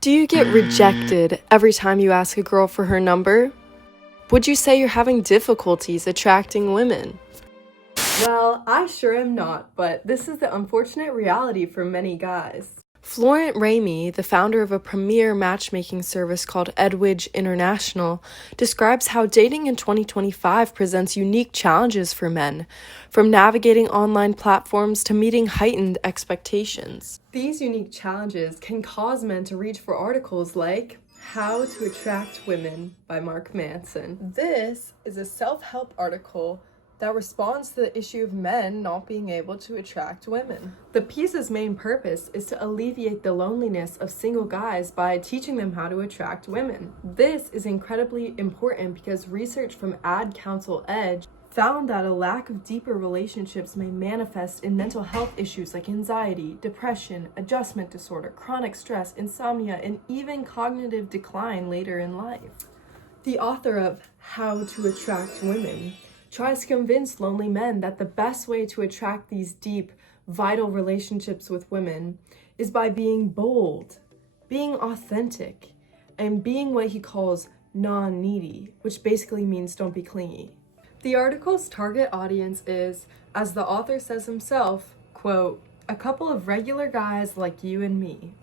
Do you get rejected every time you ask a girl for her number? Would you say you're having difficulties attracting women? Well, I sure am not, but this is the unfortunate reality for many guys. Florent Ramey, the founder of a premier matchmaking service called Edwidge International, describes how dating in 2025 presents unique challenges for men, from navigating online platforms to meeting heightened expectations. These unique challenges can cause men to reach for articles like How to Attract Women by Mark Manson. This is a self-help article that responds to the issue of men not being able to attract women. The piece's main purpose is to alleviate the loneliness of single guys by teaching them how to attract women. This is incredibly important because research from Ad Council Edge found that a lack of deeper relationships may manifest in mental health issues like anxiety, depression, adjustment disorder, chronic stress, insomnia, and even cognitive decline later in life. The author of How to Attract Women tries to convince lonely men that the best way to attract these deep, vital relationships with women is by being bold, being authentic, and being what he calls non-needy, which basically means don't be clingy. The article's target audience is, as the author says himself, quote, a couple of regular guys like you and me.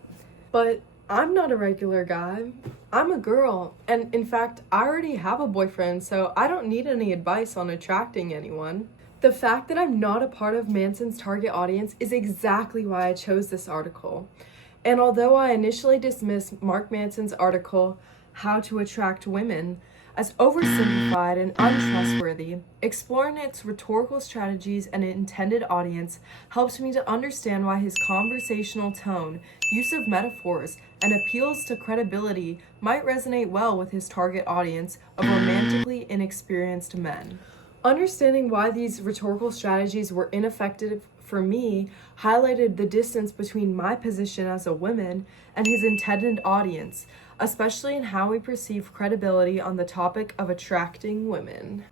But I'm not a regular guy. I'm a girl, and in fact, I already have a boyfriend, so I don't need any advice on attracting anyone. The fact that I'm not a part of Manson's target audience is exactly why I chose this article. And although I initially dismissed Mark Manson's article, How to Attract Women, as oversimplified and untrustworthy, exploring its rhetorical strategies and intended audience helps me to understand why his conversational tone, use of metaphors, and appeals to credibility might resonate well with his target audience of romantically inexperienced men. Understanding why these rhetorical strategies were ineffective for me highlighted the distance between my position as a woman and his intended audience, especially in how we perceive credibility on the topic of attracting women.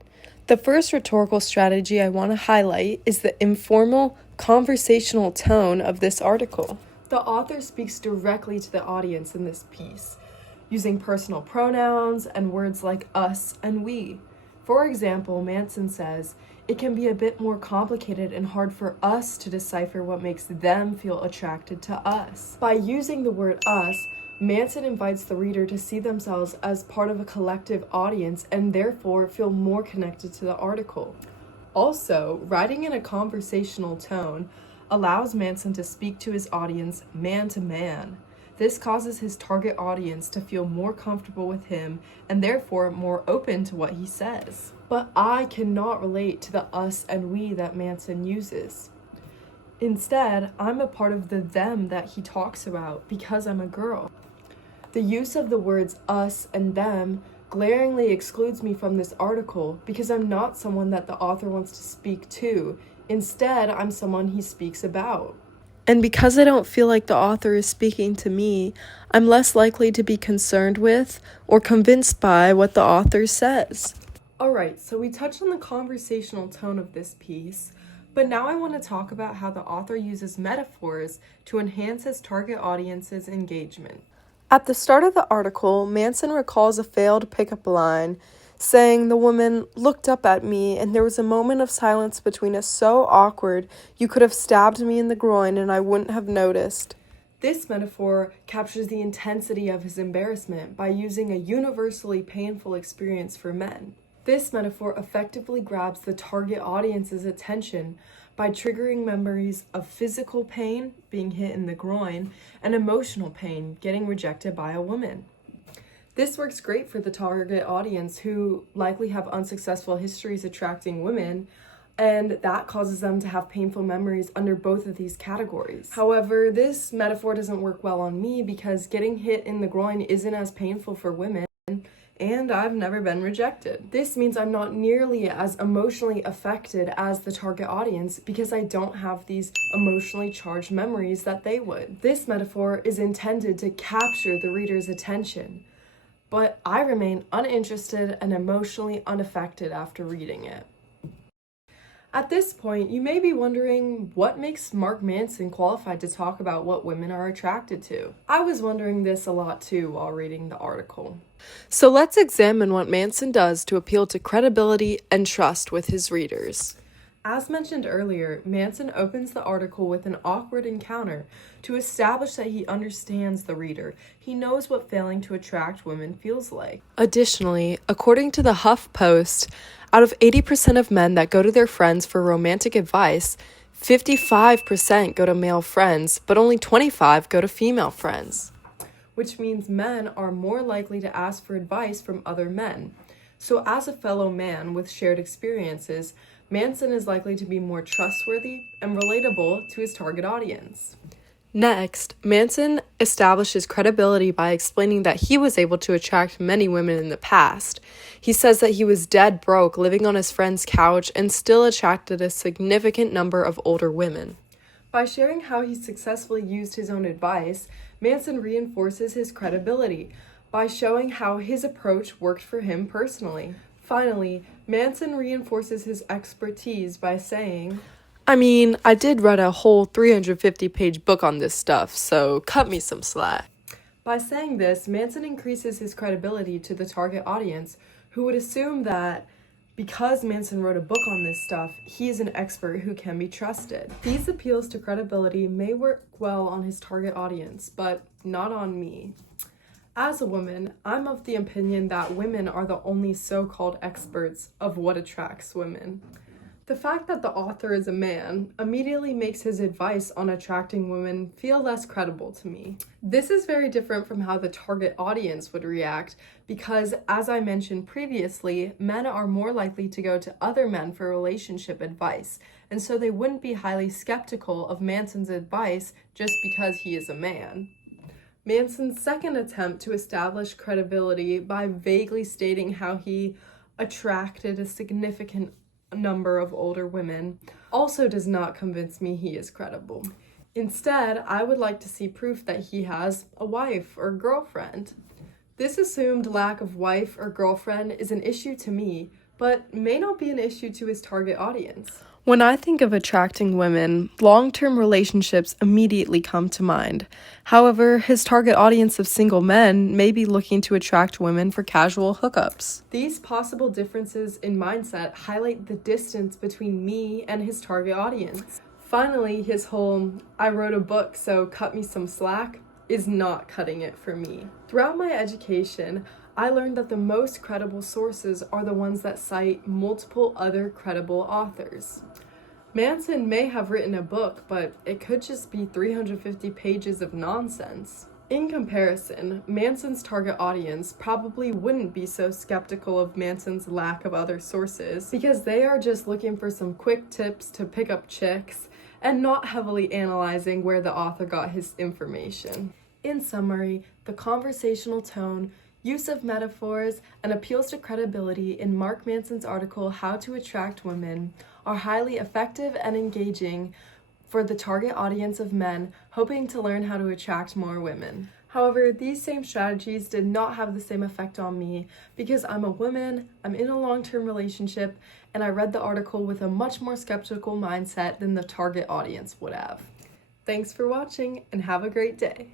The first rhetorical strategy I want to highlight is the informal, conversational tone of this article. The author speaks directly to the audience in this piece, using personal pronouns and words like us and we. For example, Manson says, it can be a bit more complicated and hard for us to decipher what makes them feel attracted to us. By using the word us, Manson invites the reader to see themselves as part of a collective audience and therefore feel more connected to the article. Also, writing in a conversational tone allows Manson to speak to his audience man to man. This causes his target audience to feel more comfortable with him and therefore more open to what he says. But I cannot relate to the us and we that Manson uses. Instead, I'm a part of the them that he talks about because I'm a girl. The use of the words us and them glaringly excludes me from this article because I'm not someone that the author wants to speak to. Instead, I'm someone he speaks about. And because I don't feel like the author is speaking to me, I'm less likely to be concerned with or convinced by what the author says. Alright, so we touched on the conversational tone of this piece, but now I want to talk about how the author uses metaphors to enhance his target audience's engagement. At the start of the article, Manson recalls a failed pickup line, saying the woman looked up at me and there was a moment of silence between us so awkward you could have stabbed me in the groin and I wouldn't have noticed. This metaphor captures the intensity of his embarrassment by using a universally painful experience for men. This metaphor effectively grabs the target audience's attention by triggering memories of physical pain, being hit in the groin, and emotional pain, getting rejected by a woman. This works great for the target audience who likely have unsuccessful histories attracting women, and that causes them to have painful memories under both of these categories. However, this metaphor doesn't work well on me because getting hit in the groin isn't as painful for women, and I've never been rejected. This means I'm not nearly as emotionally affected as the target audience because I don't have these emotionally charged memories that they would. This metaphor is intended to capture the reader's attention, but I remain uninterested and emotionally unaffected after reading it. At this point, you may be wondering what makes Mark Manson qualified to talk about what women are attracted to. I was wondering this a lot too while reading the article. So let's examine what Manson does to appeal to credibility and trust with his readers. As mentioned earlier, Manson opens the article with an awkward encounter to establish that he understands the reader. He knows what failing to attract women feels like. Additionally, according to the HuffPost, out of 80% of men that go to their friends for romantic advice, 55% go to male friends, but only 25% go to female friends. Which means men are more likely to ask for advice from other men. So as a fellow man with shared experiences, Manson is likely to be more trustworthy and relatable to his target audience. Next, Manson establishes credibility by explaining that he was able to attract many women in the past. He says that he was dead broke, living on his friend's couch, and still attracted a significant number of older women. By sharing how he successfully used his own advice, Manson reinforces his credibility by showing how his approach worked for him personally. Finally, Manson reinforces his expertise by saying, I did read a whole 350-page book on this stuff, so cut me some slack. By saying this, Manson increases his credibility to the target audience, who would assume that because Manson wrote a book on this stuff, he's an expert who can be trusted. These appeals to credibility may work well on his target audience, but not on me. As a woman, I'm of the opinion that women are the only so-called experts of what attracts women. The fact that the author is a man immediately makes his advice on attracting women feel less credible to me. This is very different from how the target audience would react because, as I mentioned previously, men are more likely to go to other men for relationship advice, and so they wouldn't be highly skeptical of Manson's advice just because he is a man. Manson's second attempt to establish credibility by vaguely stating how he attracted a significant number of older women also does not convince me he is credible. Instead, I would like to see proof that he has a wife or girlfriend. This assumed lack of wife or girlfriend is an issue to me, but may not be an issue to his target audience. When I think of attracting women, long-term relationships immediately come to mind. However, his target audience of single men may be looking to attract women for casual hookups. These possible differences in mindset highlight the distance between me and his target audience. Finally, his whole, "I wrote a book, so cut me some slack," is not cutting it for me. Throughout my education, I learned that the most credible sources are the ones that cite multiple other credible authors. Manson may have written a book, but it could just be 350 pages of nonsense. In comparison, Manson's target audience probably wouldn't be so skeptical of Manson's lack of other sources because they are just looking for some quick tips to pick up chicks and not heavily analyzing where the author got his information. In summary, the conversational tone, use of metaphors, and appeals to credibility in Mark Manson's article, How to Attract Women, are highly effective and engaging for the target audience of men hoping to learn how to attract more women. However, these same strategies did not have the same effect on me because I'm a woman, I'm in a long-term relationship, and I read the article with a much more skeptical mindset than the target audience would have. Thanks for watching and have a great day.